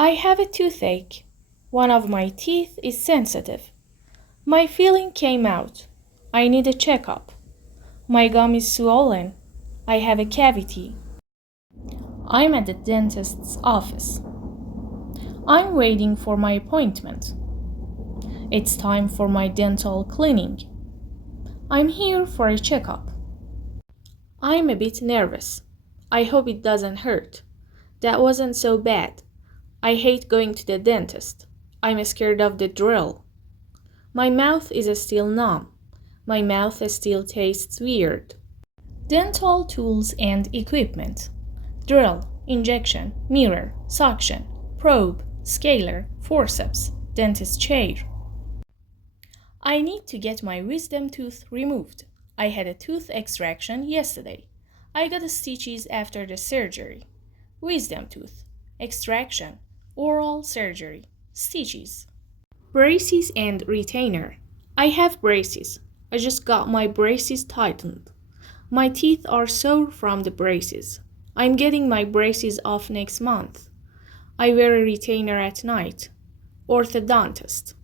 I have a toothache. One of my teeth is sensitive. My filling came out. I need a checkup. My gum is swollen. I have a cavity. I'm at the dentist's office. I'm waiting for my appointment. It's time for my dental cleaning. I'm here for a checkup. I'm a bit nervous. I hope it doesn't hurt. That wasn't so bad. I hate going to the dentist. I'm scared of the drill. My mouth is still numb. My mouth still tastes weird. Dental tools and equipment. Drill, injection, mirror, suction, probe, scaler, forceps, dentist chair. I need to get my wisdom tooth removed. I had a tooth extraction yesterday. I got stitches after the surgery. Wisdom tooth, extraction, oral surgery, stitches. Braces and retainer. I have braces. I just got my braces tightened. My teeth are sore from the braces. I'm getting my braces off next month. I wear a retainer at night. Orthodontist.